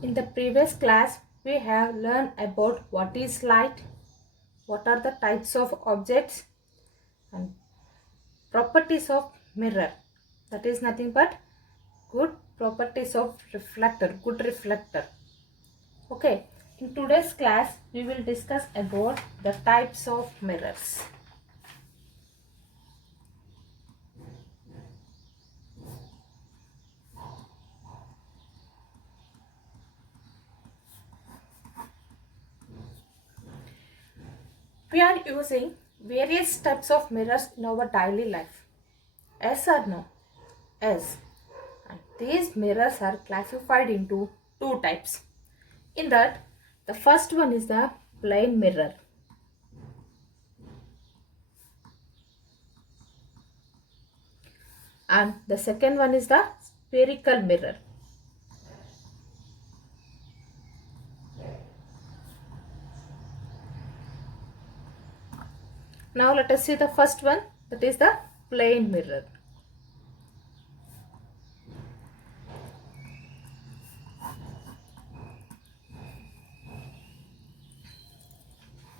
In the previous class, we have learned about what is light, what are the types of objects, and properties of mirror. That is nothing but good properties of reflector, good reflector. Okay, in today's class, we will discuss about the types of mirrors. We are using various types of mirrors in our daily life. Yes or no? Yes. And these mirrors are classified into two types. In that, the first one is the plane mirror. And the second one is the spherical mirror. Now let us see the first one, that is the plane mirror.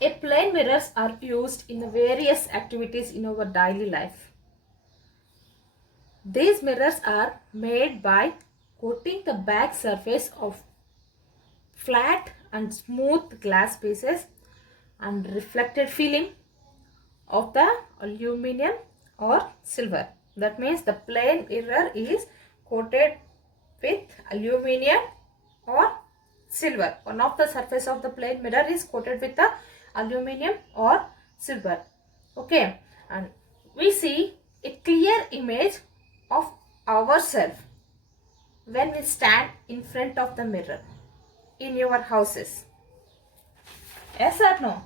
A plane mirrors are used in various activities in our daily life. These mirrors are made by coating the back surface of flat and smooth glass pieces and reflected film of the aluminum or silver. That means the plane mirror is coated with aluminum or silver. One of the surface of the plane mirror is coated with the aluminum or silver. Okay, and we see a clear image of ourselves when we stand in front of the mirror in your houses. Yes or no?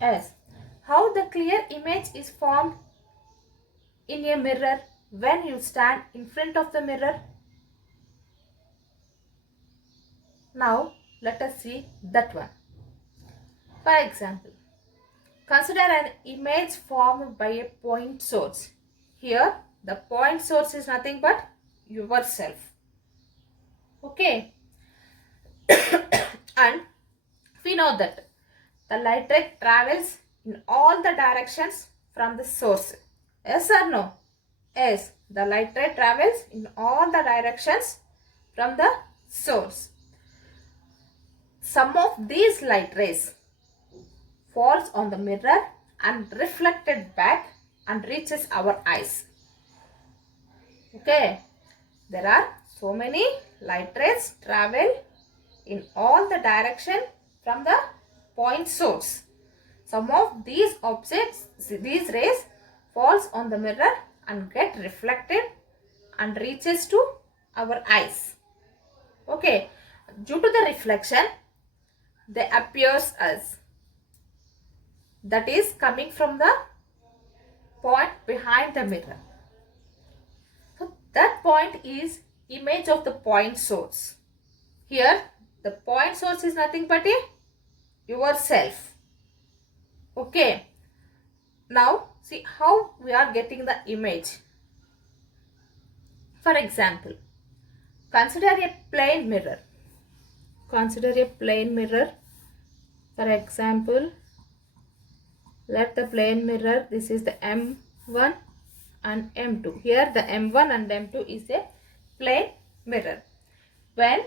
Yes. How the clear image is formed in a mirror when you stand in front of the mirror? Now let us see that one. For example, consider an image formed by a point source. Here the point source is nothing but yourself. Okay. And we know that the light ray travels in all the directions from the source. Yes or no? Yes, the light ray travels in all the directions from the source. Some of these light rays falls on the mirror and reflected back and reaches our eyes. Okay, there are so many light rays travel in all the direction from the point source. Some of these objects, these rays falls on the mirror and get reflected and reaches to our eyes. Okay, due to the reflection, they appears as that is coming from the point behind the mirror. So that point is image of the point source. Here the point source is nothing but yourself. Okay. Now see how we are getting the image. For example, consider a plane mirror. Consider a plane mirror. For example, let the plane mirror, this is the M1 and M2. Here the M1 and M2 is a plane mirror. When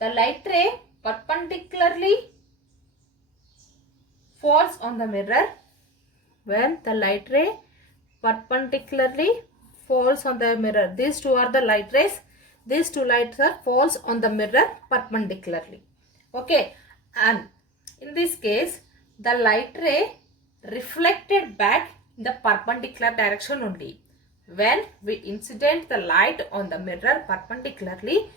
the light ray perpendicularly falls on the mirror, when the light ray perpendicularly falls on the mirror, these two are the light rays, these two light rays falls on the mirror perpendicularly. Okay, and in this case the light ray reflected back in the perpendicular direction only. When we incident the light on the mirror perpendicularly,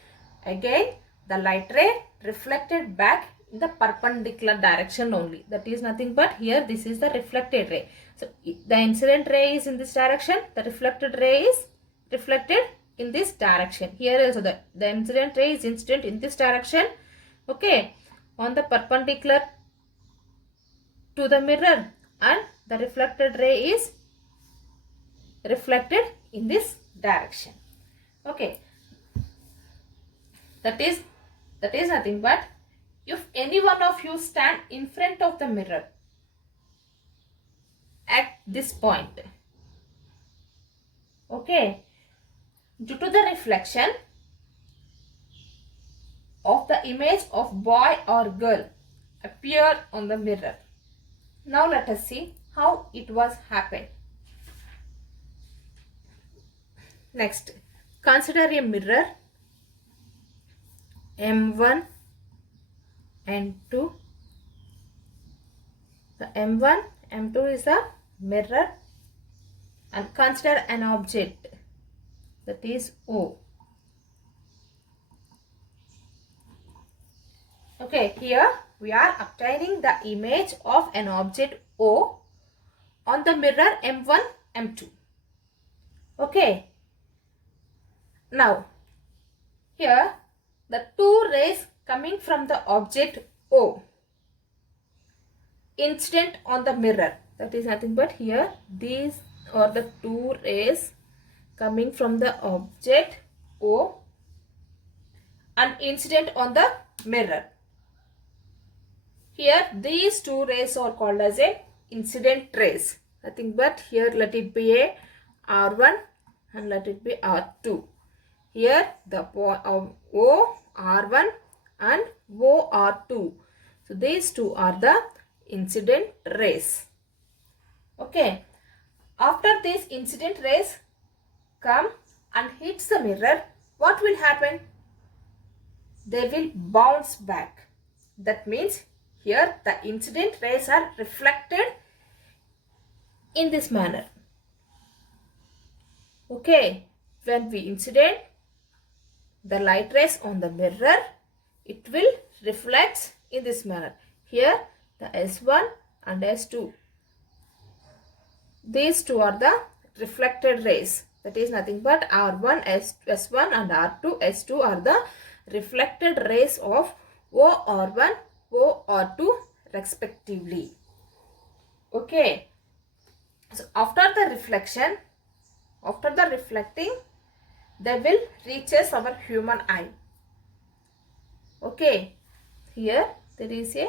again the light ray reflected back in the perpendicular direction only. That is nothing but here this is the reflected ray. So the incident ray is in this direction, the reflected ray is reflected in this direction. Here also the incident ray is incident in this direction. Okay, on the perpendicular to the mirror, and the reflected ray is reflected in this direction. Okay, that is That is nothing but if any one of you stand in front of the mirror at this point, okay, due to the reflection of the image of boy or girl appear on the mirror. Now let us see how it was happened. Next, consider a mirror M1 and 2. The M1, M2 is a mirror, and consider an object, that is O. Okay, here we are obtaining the image of an object O on the mirror M1, M2. Okay. Now, here the two rays coming from the object O incident on the mirror, that is nothing but here these are the two rays coming from the object O and incident on the mirror. Here these two rays are called as a incident rays, nothing but here let it be a R1 and let it be R2. Here the O R1 and O R2. So these two are the incident rays. Okay. After these incident rays come and hits the mirror, what will happen? They will bounce back. That means here the incident rays are reflected in this manner. Okay. When we incident the light rays on the mirror, it will reflect in this manner. Here the S1 and S2. These two are the reflected rays. That is nothing but R1, S1 and R2, S2 are the reflected rays of OR1, OR2 respectively. Okay. So after the reflection, after the reflecting, they will reaches our human eye. Okay. Here there is a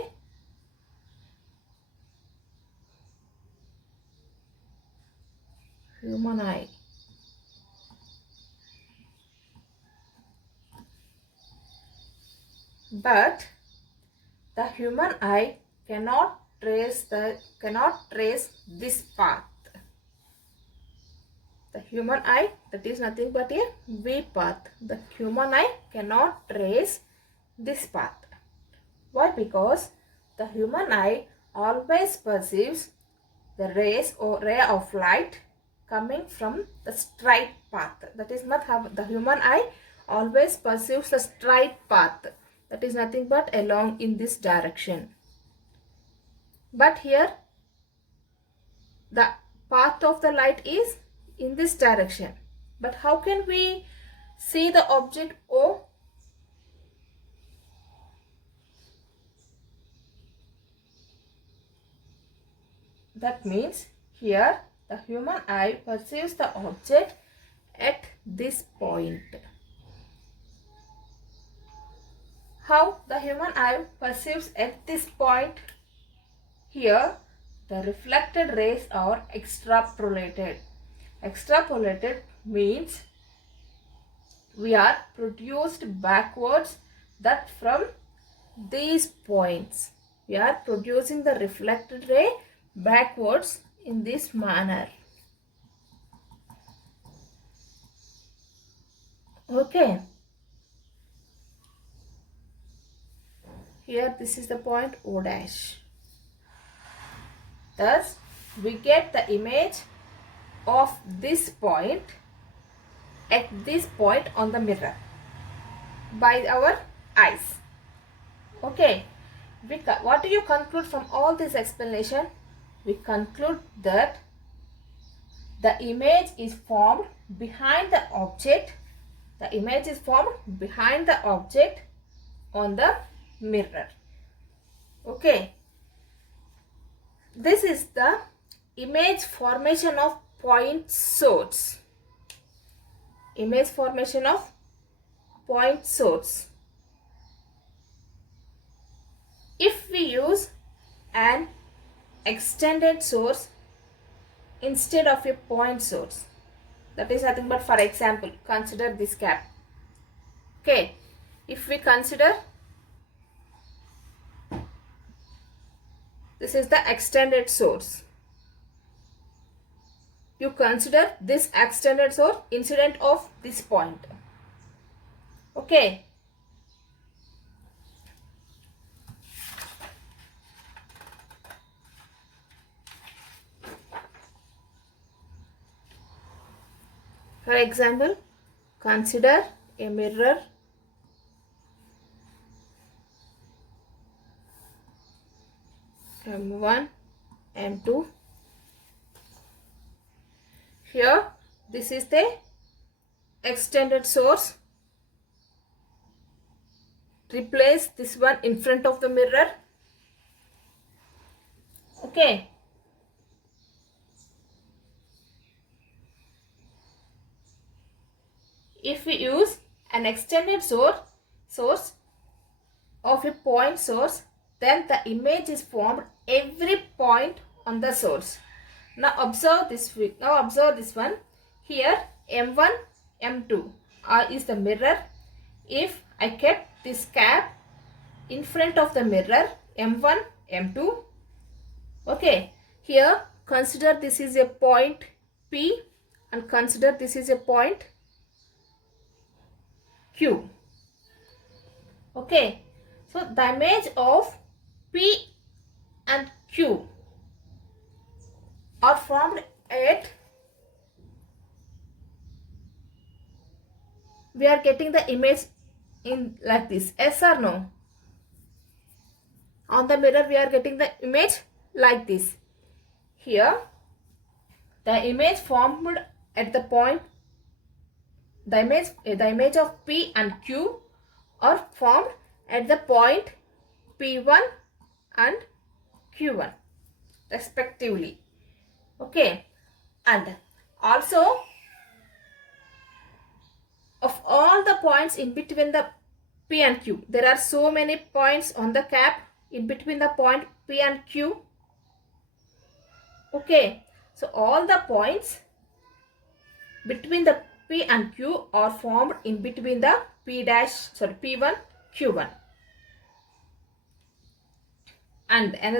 human eye. But the human eye cannot trace this path. The human eye, that is nothing but a V path. The human eye cannot trace this path. Why? Because the human eye always perceives the rays or ray of light coming from the straight path. That is not how the human eye always perceives the straight path. That is nothing but along in this direction. But here the path of the light is in this direction. But how can we see the object O? That means here the human eye perceives the object at this point. How the human eye perceives at this point? Here the reflected rays are extrapolated. Extrapolated means we are produced backwards, that from these points we are producing the reflected ray backwards in this manner. Okay. Here this is the point O dash. Thus we get the image of this point at this point on the mirror by our eyes. Okay. What do you conclude from all this explanation? We conclude that the image is formed behind the object. The image is formed behind the object on the mirror. Okay. This is the image formation of point source. Image formation of point source. use an extended source instead of a point source, that is nothing but, for example, consider this cap. Okay, if we consider this is the extended source, you consider this extended source incident of this point. Okay, for example, consider a mirror M1, M2. Here this is the extended source. Replace this one in front of the mirror. Okay. If we use an extended source of a point source, then the image is formed every point on the source. Now observe this one. Here M1, M2 is the mirror. If I kept this cap in front of the mirror, M1, M2. Okay, here consider this is a point P and consider this is a point Q. Okay, so the image of P and Q are formed at, we are getting the image in like this, yes or no? On the mirror we are getting the image like this. Here the image formed at the point, the image of P and Q are formed at the point P1 and Q1 respectively. Okay, and also of all the points in between the P and Q, there are so many points on the cap in between the point P and Q. Okay, so all the points between the P and Q are formed in between the P1, Q1. And another